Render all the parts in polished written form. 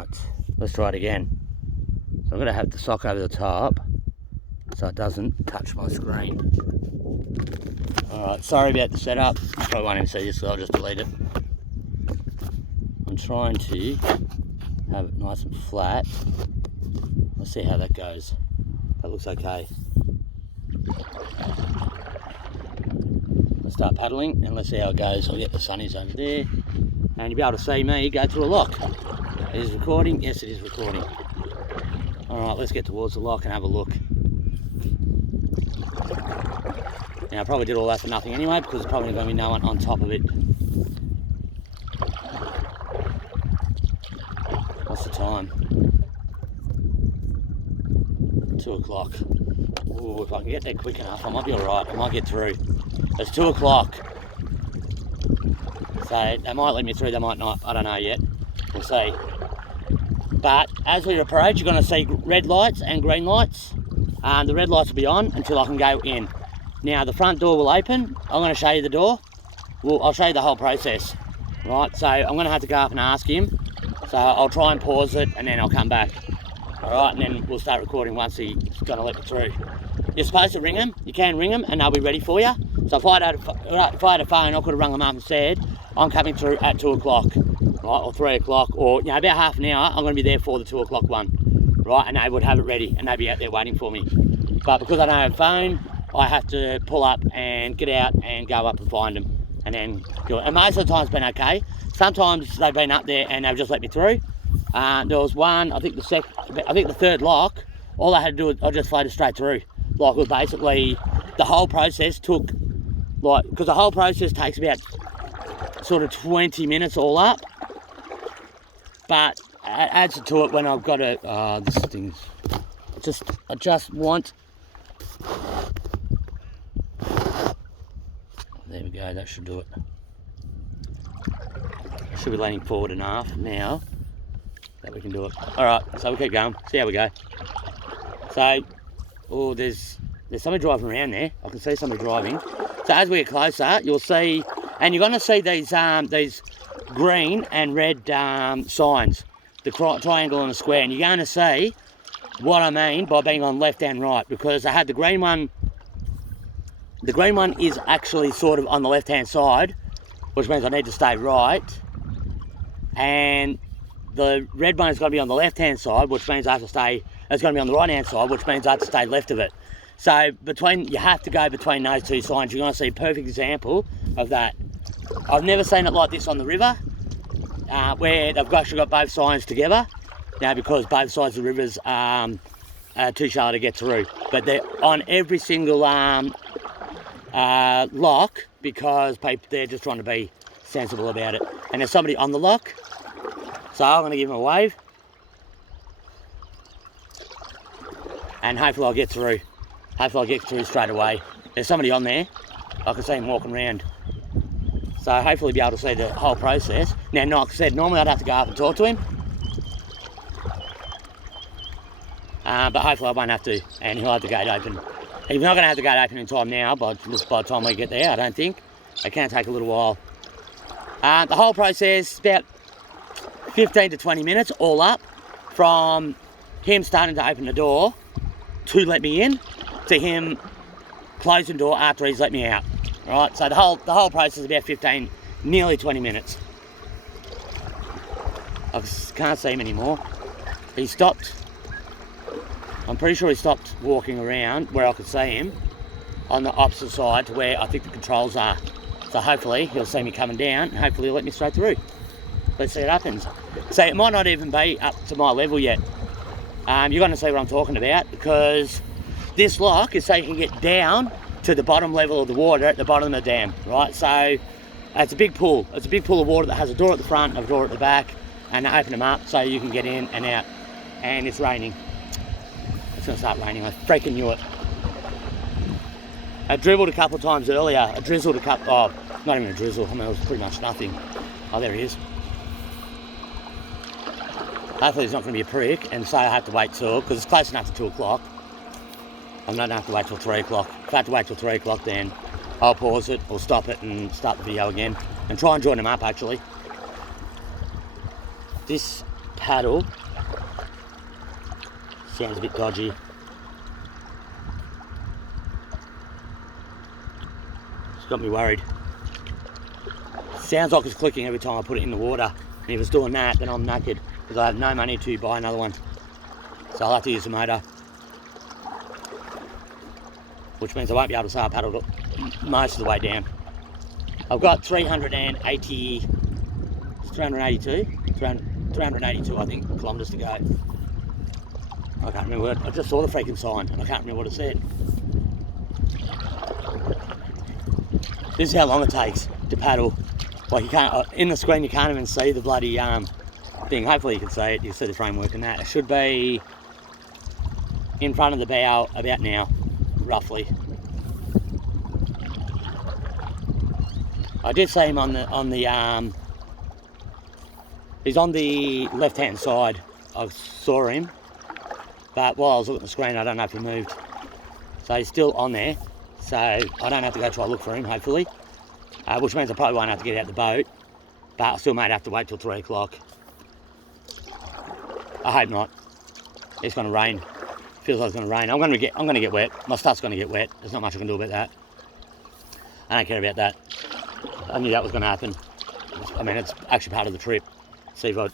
Alright, let's try it again. So I'm going to have the sock over the top so it doesn't touch my screen. Alright, sorry about the setup. You probably won't even see this, so I'll just delete it. I'm trying to have it nice and flat. Let's see how that goes. That looks okay. Let's start paddling and let's see how it goes. I'll get the sunnies over there and you'll be able to see me go through a lock. It is recording? Yes, it is recording. Alright, let's get towards the lock and have a look. Now I probably did all that for nothing anyway because there's probably going to be no one on top of it. What's the time? 2 o'clock. Ooh, if I can get there quick enough, I might be alright. I might get through. It's 2 o'clock. So they might let me through, they might not. I don't know yet. We'll see. But as we approach, you're going to see red lights and green lights. The red lights will be on until I can go in. Now the front door will open. I'm going to show you the door. Well, I'll show you the whole process. Right, so I'm going to have to go up and ask him. So I'll try and pause it and then I'll come back. Alright, and then we'll start recording once he's going to let me through. You're supposed to ring them. You can ring them and they'll be ready for you. So if I had a phone, I could have rung them up and said, I'm coming through at 2 o'clock. Right, or 3 o'clock, or about half an hour, I'm going to be there for the 2 o'clock one. Right, and they would have it ready and they'd be out there waiting for me. But because I don't have a phone, I have to pull up and get out and go up and find them and then do it. And most of the time it's been okay. Sometimes they've been up there and they've just let me through. There was one, I think the third lock, all I had to do was I just floated straight through. Like it was basically, the whole process took, because the whole process takes about sort of 20 minutes all up. But it adds to it when I've got to, this thing's, I just want, there we go, that should do it. I should be leaning forward enough now that we can do it. Alright, so we keep going, see how we go. So, oh, there's somebody driving around there. I can see somebody driving. So as we get closer, you'll see, and you're going to see these green and red signs, the triangle and the square, and you're going to see what I mean by being on left and right, because I had the green one. The green one is actually sort of on the left hand side, which means I need to stay right, and the red one is going to be on the left hand side, which means I have to stay, it's going to be on the right hand side, which means I have to stay left of it. So you have to go between those two signs. You're going to see a perfect example of that. I've never seen it like this on the river, where they've actually got both signs together. Now, because both sides of the rivers are too shallow to get through. But they're on every single lock, because they're just trying to be sensible about it. And there's somebody on the lock, so I'm going to give him a wave. And hopefully I'll get through. Hopefully I'll get through straight away. There's somebody on there. I can see him walking around. So hopefully be able to see the whole process. Now, like I said, normally I'd have to go up and talk to him. But hopefully I won't have to, and he'll have the gate open. He's not going to have the gate open in time now, but just by the time we get there, I don't think. It can take a little while. The whole process, about 15 to 20 minutes, all up, from him starting to open the door to let me in, to him closing the door after he's let me out. Right, so the whole process is about 15, nearly 20 minutes. I can't see him anymore. He stopped. I'm pretty sure he stopped walking around where I could see him on the opposite side to where I think the controls are. So hopefully he'll see me coming down and hopefully he'll let me straight through. Let's see what happens. So it might not even be up to my level yet. You're going to see what I'm talking about, because this lock is so you can get down to the bottom level of the water at the bottom of the dam, right? So it's a big pool. It's a big pool of water that has a door at the front and a door at the back, and they open them up so you can get in and out. And it's raining. It's going to start raining. I freaking knew it. I dribbled a couple of times earlier. I drizzled a couple. Oh, not even a drizzle. I mean, it was pretty much nothing. Oh, there he is. Hopefully he's not going to be a prick, and so I have to wait till, because it's close enough to 2 o'clock. I'm not going to have to wait till 3 o'clock. If I have to wait till 3 o'clock, then I'll pause it or stop it and start the video again and try and join them up, actually. This paddle. Sounds a bit dodgy. It's got me worried. Sounds like it's clicking every time I put it in the water. And if it's doing that, then I'm knackered because I have no money to buy another one. So I'll have to use the motor. Which means I won't be able to say I paddled most of the way down. I've got 382, I think, kilometres to go. I can't remember I just saw the freaking sign and I can't remember what it said. This is how long it takes to paddle. Like, you can't, in the screen you can't even see the bloody thing. Hopefully you can see it, you see the framework and that. It should be in front of the bow about now, roughly. I did see him on the he's on the left hand side. I saw him, but while I was looking at the screen I don't know if he moved. So he's still on there, so I don't have to go try to look for him, hopefully. Which means I probably won't have to get out the boat, but I still might have to wait till 3 o'clock. I hope not. It's going to rain. Feels like it's going to rain. I'm going to get wet. My stuff's going to get wet. There's not much I can do about that. I don't care about that. I knew that was going to happen. I mean, it's actually part of the trip. See if it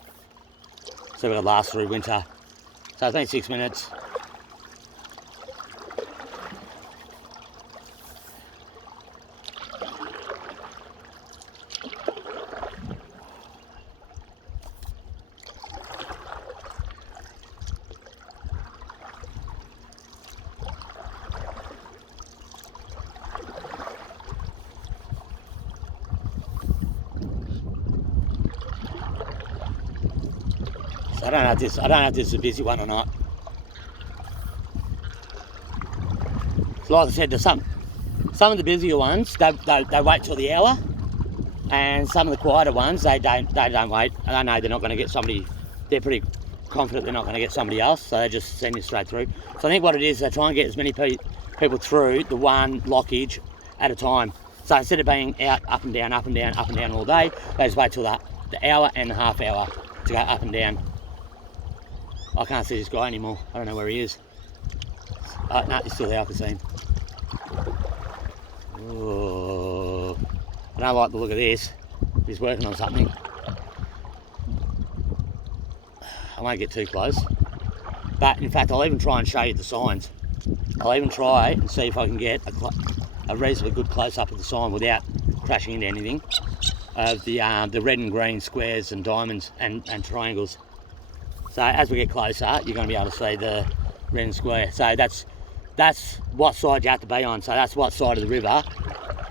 lasts through winter. So it's been 6 minutes. I don't know if this is a busy one or not. So like I said, there's some of the busier ones, they wait till the hour, and some of the quieter ones, they don't wait. And I know they're not going to get somebody, they're pretty confident they're not going to get somebody else, so they just send you straight through. So I think what it is, they try and get as many people through the one lockage at a time. So instead of being out up and down, up and down, up and down all day, they just wait till the hour and the half hour to go up and down. I can't see this guy anymore. I don't know where he is. No, he's still there. I can see him. Oh, I don't like the look of this. He's working on something. I won't get too close. But in fact, I'll even try and show you the signs. I'll even try and see if I can get a reasonably good close-up of the sign without crashing into anything. Of the red and green squares and diamonds and triangles. So as we get closer, you're going to be able to see the red and square. So that's what side you have to be on. So that's what side of the river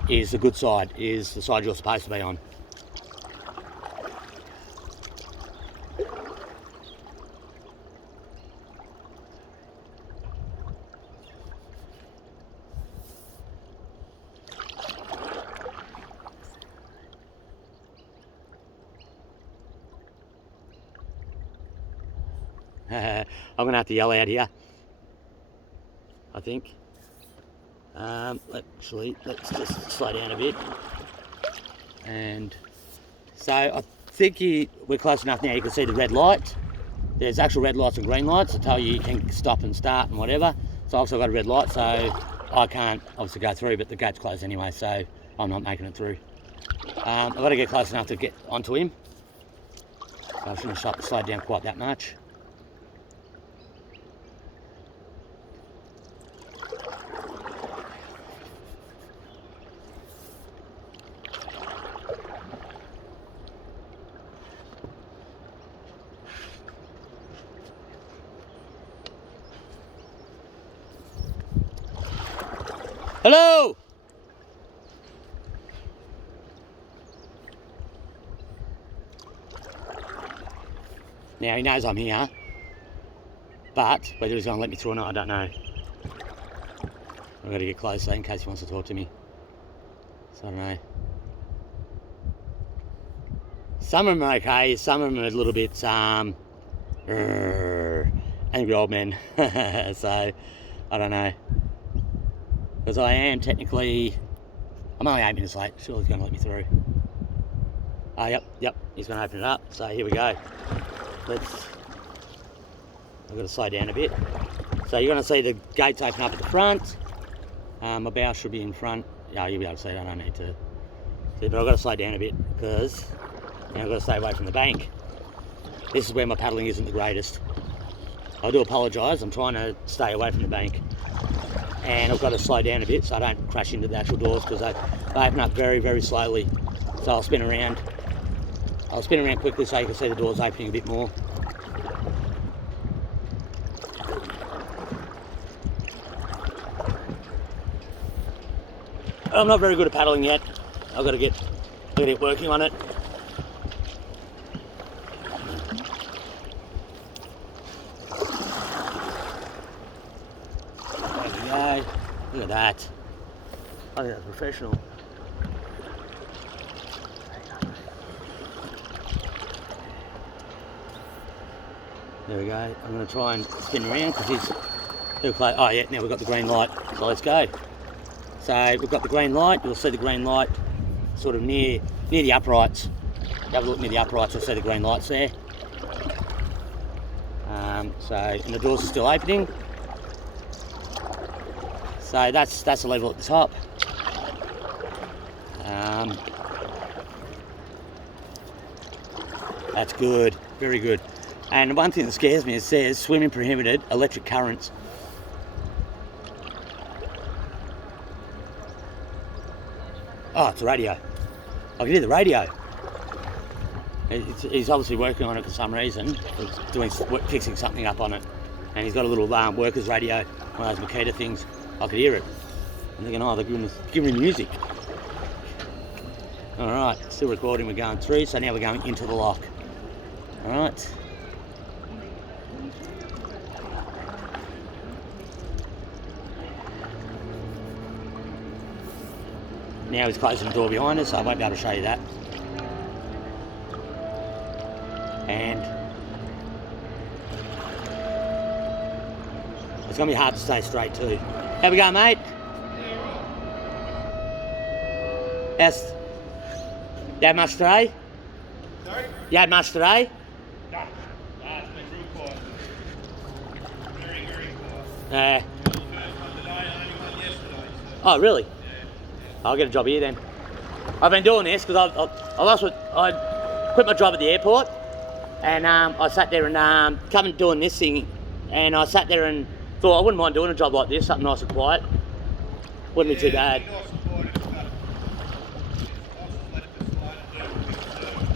is the good side, is the side you're supposed to be on. I'm going to have to yell out here, I think. Let's just slow down a bit. And so I think we're close enough now. You can see the red light. There's actual red lights and green lights that tell you can stop and start and whatever. So I've also got a got a red light, so I can't obviously go through, but the gate's closed anyway, so I'm not making it through. I've got to get close enough to get onto him. So I shouldn't have slowed down quite that much. Hello! Now he knows I'm here, but whether he's going to let me through or not, I don't know. I've got to get closer in case he wants to talk to me. So I don't know. Some of them are okay, some of them are a little bit angry old men. So I don't know. Because I am technically, I'm only 8 minutes late, sure he's going to let me through. Yep, he's going to open it up, so here we go. I've got to slow down a bit. So you're going to see the gates open up at the front. My bow should be in front. Yeah, you'll be able to see it. I don't need to see, but I've got to slow down a bit because I've got to stay away from the bank. This is where my paddling isn't the greatest. I do apologise. I'm trying to stay away from the bank, and I've got to slow down a bit so I don't crash into the actual doors because they open up very, very slowly. So I'll spin around. I'll spin around quickly so you can see the doors opening a bit more. I'm not very good at paddling yet. I've got to get working on it. There we go. Look at that. I think that's professional. There we go. I'm going to try and spin around because he's too close. Oh yeah, now we've got the green light. So let's go. So we've got the green light. You'll see the green light sort of near the uprights. Have a look near the uprights. You'll see the green lights there. And the doors are still opening. So that's the level at the top. That's good. Very good. And one thing that scares me, it says swimming prohibited, electric currents. Oh, it's a radio. I can hear the radio. He's obviously working on it for some reason. He's fixing something up on it. And he's got a little worker's radio, one of those Makita things. I could hear it. I'm thinking, oh, they're giving me music. All right, still recording, we're going through. So now we're going into the lock. All right. Now he's closing the door behind us, so I won't be able to show you that. And it's going to be hard to stay straight too. How we going, mate? Yes. You had much today? Sorry? You had much today? No. It's been real quiet. Very, very quiet. The first one today, only one yesterday. So. Oh, really? Yeah. I'll get a job here then. I've been doing this because I quit my job at the airport, and I sat there and come and doing this thing, and I sat there and thought I wouldn't mind doing a job like this, something nice and quiet. Wouldn't be too bad. Nice and quiet if let it just slide and do everything themselves.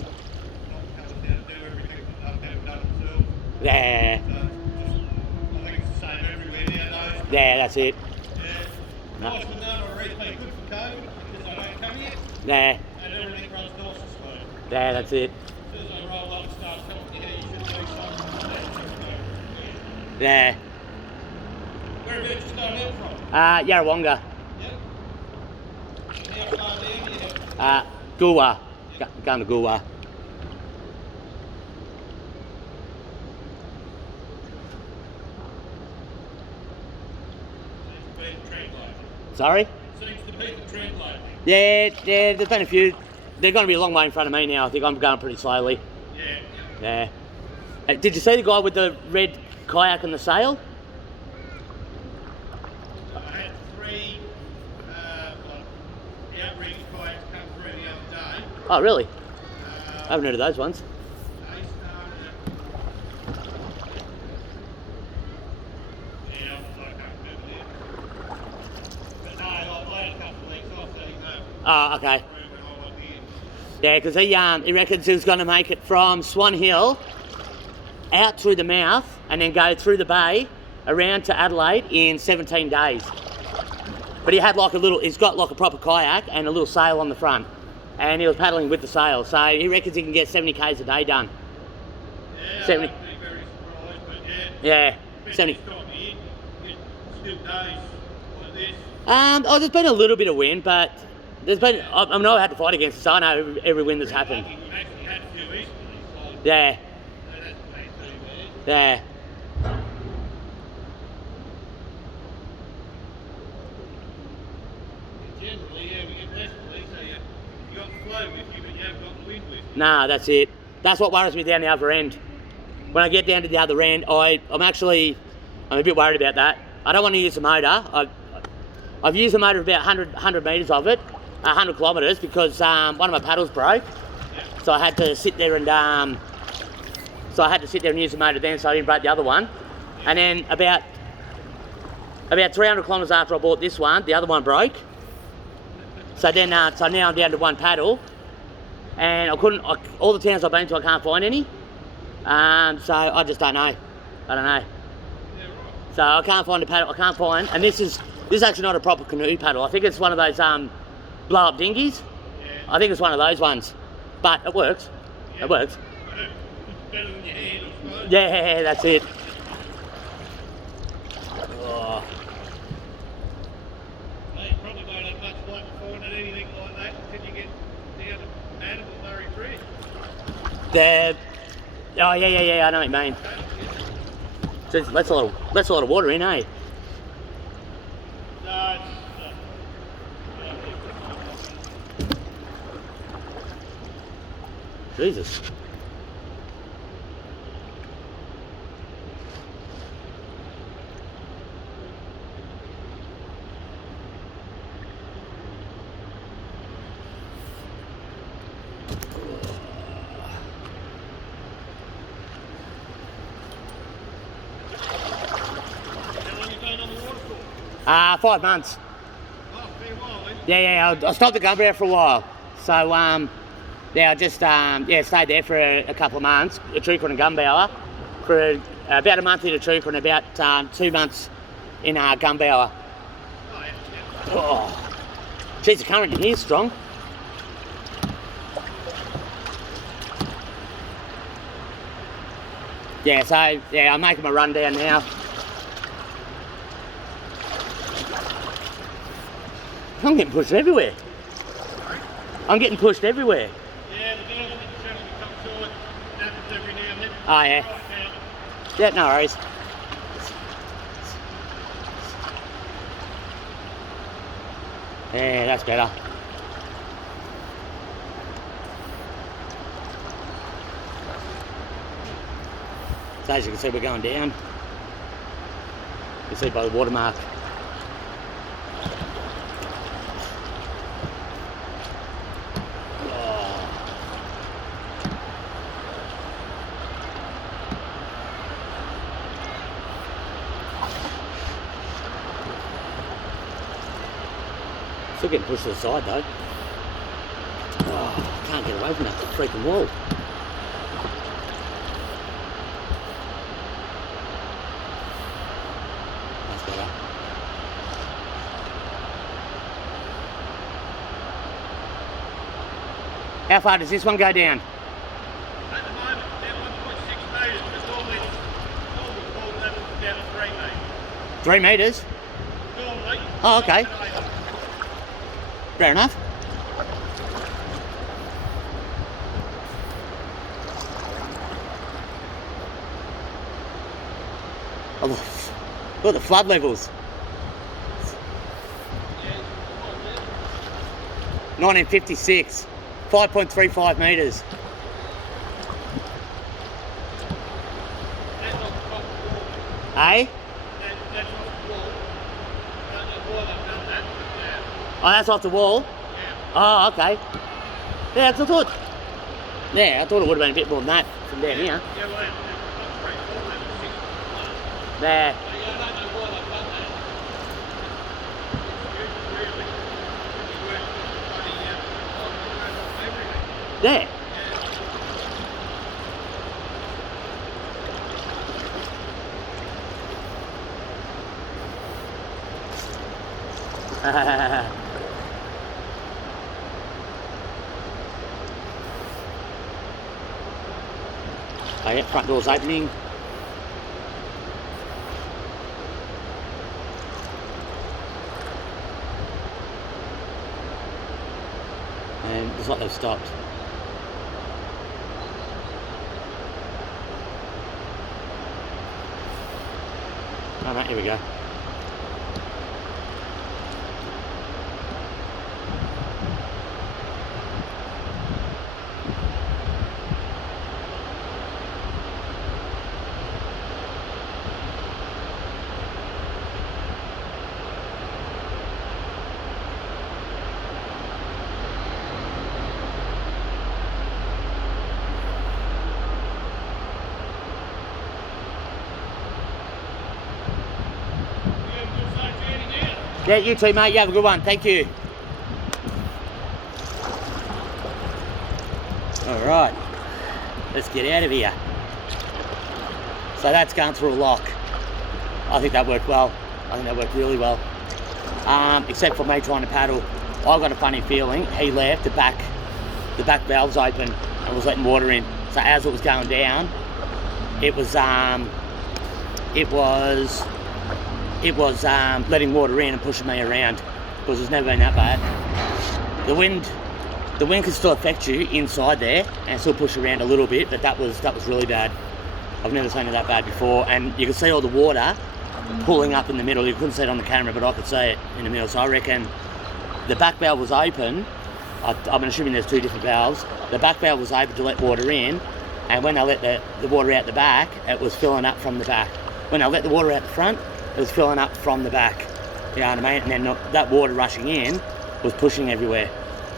Not coming down and do everything that other people done themselves. Yeah. So I think it's the same everywhere nowadays. Yeah, that's it. Yeah. Nice to know I really good for COVID because I don't come here. Yeah. And everything runs nice and slow. Yeah, that's it. As soon as they roll up and start coming here, you should do something. Yeah. Where have you started out from? Yarrawonga. Yep. How far down you? Goolwa. Going to Goolwa. Seems to be the trend lately. Sorry? Seems to be the trend lately. Yeah, there's been a few. They're going to be a long way in front of me now. I think I'm going pretty slowly. Yeah. Yeah. Did you see the guy with the red kayak and the sail? I had three outreach kayaks come through the other day. Oh, really? I haven't heard of those ones. They started at... Yeah, I can't remember them. But no, I had a couple of weeks off, so you know. Oh, okay. When I went in. Yeah, because he reckons he was going to make it from Swan Hill out through the mouth and then go through the bay around to Adelaide in 17 days. But he had he's got like a proper kayak and a little sail on the front, and he was paddling with the sail. So he reckons he can get 70 k's a day done. Yeah, 70. I'd be very surprised, but Yeah, 70. This time of year, you get still days like this. There's been a little bit of wind, but there's been. I know I had to fight against it, so I know every wind that's happened. Lucky we've actually had a few easterlies, so Yeah, that hasn't been too bad. yeah. Generally, yeah, we get westerly, so you've got the flow with you, but you haven't got the wind with you. Nah, that's it. That's what worries me down the other end. when I get down to the other end, I'm a bit worried about that. I don't want to use the motor. I've used the motor about 100 metres of it, 100 kilometres, because one of my paddles broke. So I had to sit there and use the motor then, so I didn't break the other one. And then about 300 kilometres after I bought this one, the other one broke. So now I'm down to one paddle, and all the towns I've been to, I can't find any. So I just don't know. I don't know. So I can't find a paddle. And this is actually not a proper canoe paddle. I think it's one of those blow up dinghies. I think it's one of those ones, but it works. It works. Better than your hand, I suppose. Yeah, that's it. Oh. You probably won't have much luck finding anything like that until you get down to Animal Murray Creek. Oh yeah, I know what you mean. So that's a lot of water in, eh? No, Jesus. how long you been on the water for? 5 months. Oh, fair while then. Yeah, I stopped at Gumbarrow for a while. So, I just, stayed there for a couple of months, at Trucorn and Gumbarrow, for about a month in Trucorn and about 2 months in Gumbarrow. Oh, yeah. Oh, geez, the current in here is strong. Yeah, so, I'm making my run down now. I'm getting pushed everywhere. I'm getting pushed everywhere. Yeah, the girls in the channel become short. It happens every now and then. Oh, yeah. Right now. Yeah, no worries. Yeah, that's better. So as you can see, we're going down. You can see by the watermark. Still getting pushed to the side though. Oh, I can't get away from that freaking wall. That's better. How far does this one go down? At the moment, down 1.6 metres, but normally water level is down to 3 metres. 3 metres? Normally. Oh, okay. Fair enough. Oh, look at the flood levels. 1956, 5.35 metres. That's off the top of the wall. Eh? That's off the wall. I don't know why they've done that, but yeah. Oh, that's off the wall? Yeah. Oh, okay. Yeah, that's what I thought. Yeah, I thought it would have been a bit more than that from down here. Yeah, well, that's not 3, 4, that's 6. There. So, yeah, I don't know why they've done that. It's really, you work bloody, everything. There. Oh yeah, front door's opening. And looks like they've stopped. Oh no, here we go. Yeah, you too, mate. You have a good one. Thank you. All right, let's get out of here. So that's going through a lock. I think that worked well. I think that worked really well. Except for me trying to paddle, I got a funny feeling. He left the back valves open and was letting water in. So as it was going down, it was letting water in and pushing me around, because it's never been that bad. The wind can still affect you inside there and still push around a little bit, but that was really bad. I've never seen it that bad before, and you can see all the water pulling up in the middle. You couldn't see it on the camera, but I could see it in the middle. So I reckon the back valve was open. I'm assuming there's two different valves. The back valve was open to let water in, and when they let the water out the back, it was filling up from the back. When they let the water out the front, it was filling up from the back. You know what I mean? And then that water rushing in was pushing everywhere.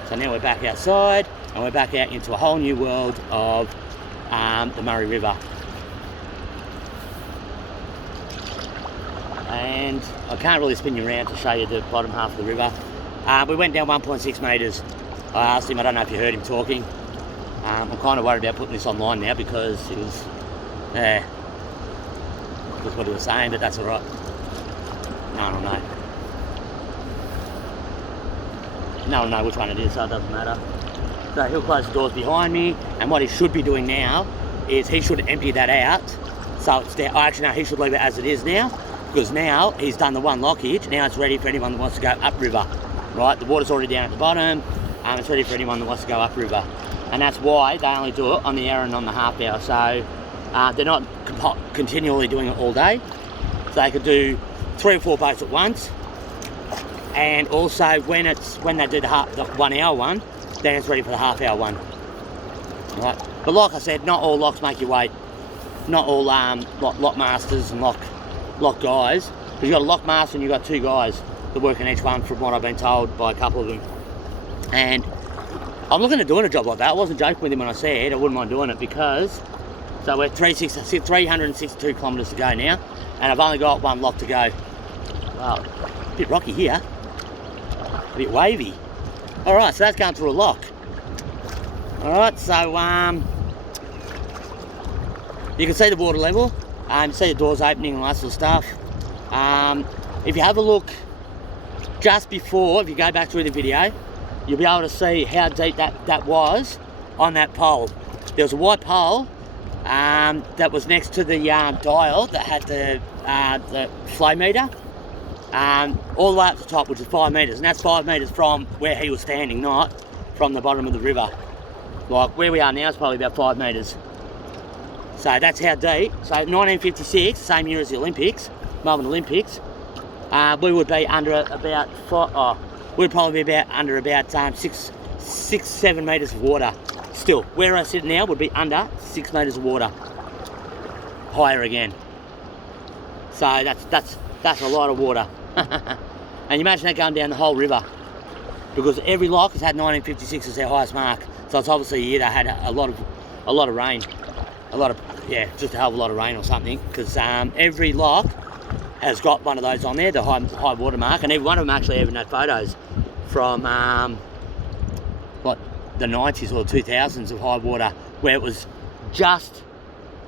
So now we're back outside, and we're back out into a whole new world of the Murray River. And I can't really spin you around to show you the bottom half of the river. We went down 1.6 metres. I asked him, I don't know if you heard him talking. I'm kind of worried about putting this online now, because it was, was what he was saying, but that's all right. No one will know. No one will know which one it is, so it doesn't matter. So he'll close the doors behind me, and what he should be doing now is he should empty that out. So it's there. Actually, no, he should leave it as it is now, because now he's done the one lockage. Now it's ready for anyone that wants to go upriver. Right, the water's already down at the bottom. It's ready for anyone that wants to go upriver, and that's why they only do it on the hour and on the half hour. So they're not continually doing it all day. So they could do 3 or 4 boats at once. And also when they do the 1 hour one, then it's ready for the half hour one. Right, but like I said, not all locks make you wait. Not all lock masters and lock guys. Because you've got a lock master and you've got 2 guys that work in each one, from what I've been told by a couple of them. And I'm looking at doing a job like that. I wasn't joking with him when I said I wouldn't mind doing it, because so we're 362 kilometres to go now, and I've only got 1 lock to go. Wow, a bit rocky here, a bit wavy. All right, so that's going through a lock. All right, so you can see the water level, you see the doors opening and all that sort of stuff. If you have a look just before, if you go back through the video, you'll be able to see how deep that was on that pole. There was a white pole that was next to the dial that had the flow meter, all the way up to the top, which is 5 metres, and that's 5 metres from where he was standing, not from the bottom of the river. Like where we are now is probably about 5 metres. So that's how deep. So 1956, same year as the Olympics, Melbourne Olympics, we would be under about we'd probably be under about 6-7 metres of water. Still, where I sit now would be under 6 metres of water. Higher again. So that's a lot of water. And you imagine that going down the whole river, because every lock has had 1956 as their highest mark. So it's obviously a year they had a lot of rain, just a hell of a lot of rain or something. Because every lock has got one of those on there, the high water mark, and every one of them actually even had photos from the 90s or the 2000s of high water, where it was just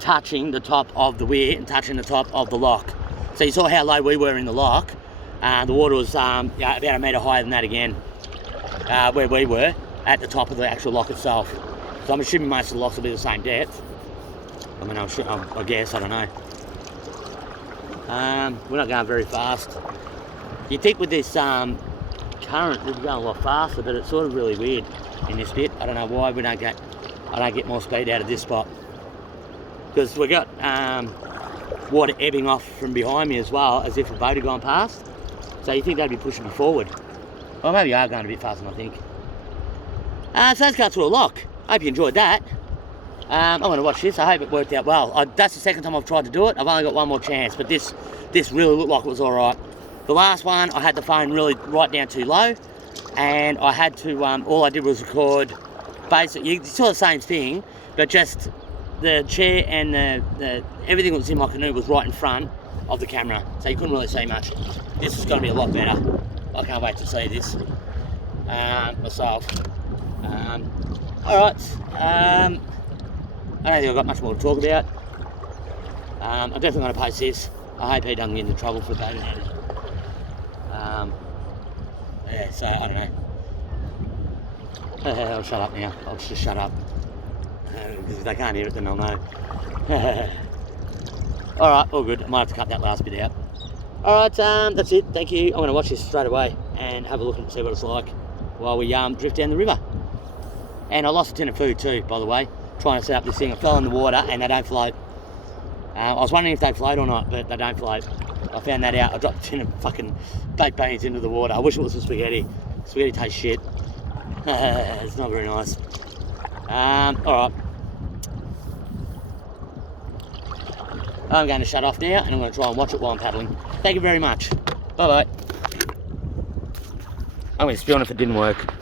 touching the top of the weir and touching the top of the lock. So you saw how low we were in the lock. The water was about a metre higher than that again, where we were at the top of the actual lock itself. So I'm assuming most of the locks will be the same depth. I mean, I guess, I don't know. We're not going very fast. You'd think with this current we'd be going a lot faster, but it's sort of really weird in this bit. I don't know why I don't get more speed out of this spot, because we got water ebbing off from behind me as well, as if a boat had gone past. So you think they'd be pushing me forward. Well, maybe you are going a bit faster than I think. So let's go through a lock. Hope you enjoyed that. I'm going to watch this. I hope it worked out well. That's the second time I've tried to do it. I've only got 1 more chance, but this really looked like it was all right. The last one, I had the phone really right down too low, and I had to, all I did was record, basically, you saw the same thing, but just the chair and the everything that was in my canoe was right in front of the camera, so you couldn't really see much. This is going to be a lot better. I can't wait to see this myself. Alright, I don't think I've got much more to talk about. I'm definitely going to post this. I hope he doesn't get into trouble for baiting at it. Yeah, so I don't know. I'll shut up now. I'll just shut up. Because if they can't hear it, then they'll know. Alright, all good. I might have to cut that last bit out. Alright, that's it. Thank you. I'm going to watch this straight away and have a look and see what it's like while we drift down the river. And I lost a tin of food too, by the way, trying to set up this thing. I fell in the water and they don't float. I was wondering if they float or not, but they don't float. I found that out. I dropped a tin of fucking baked beans into the water. I wish it was for spaghetti. Spaghetti tastes shit. It's not very nice. Alright. I'm going to shut off now and I'm going to try and watch it while I'm paddling. Thank you very much. Bye bye. I'm going to spill if it didn't work.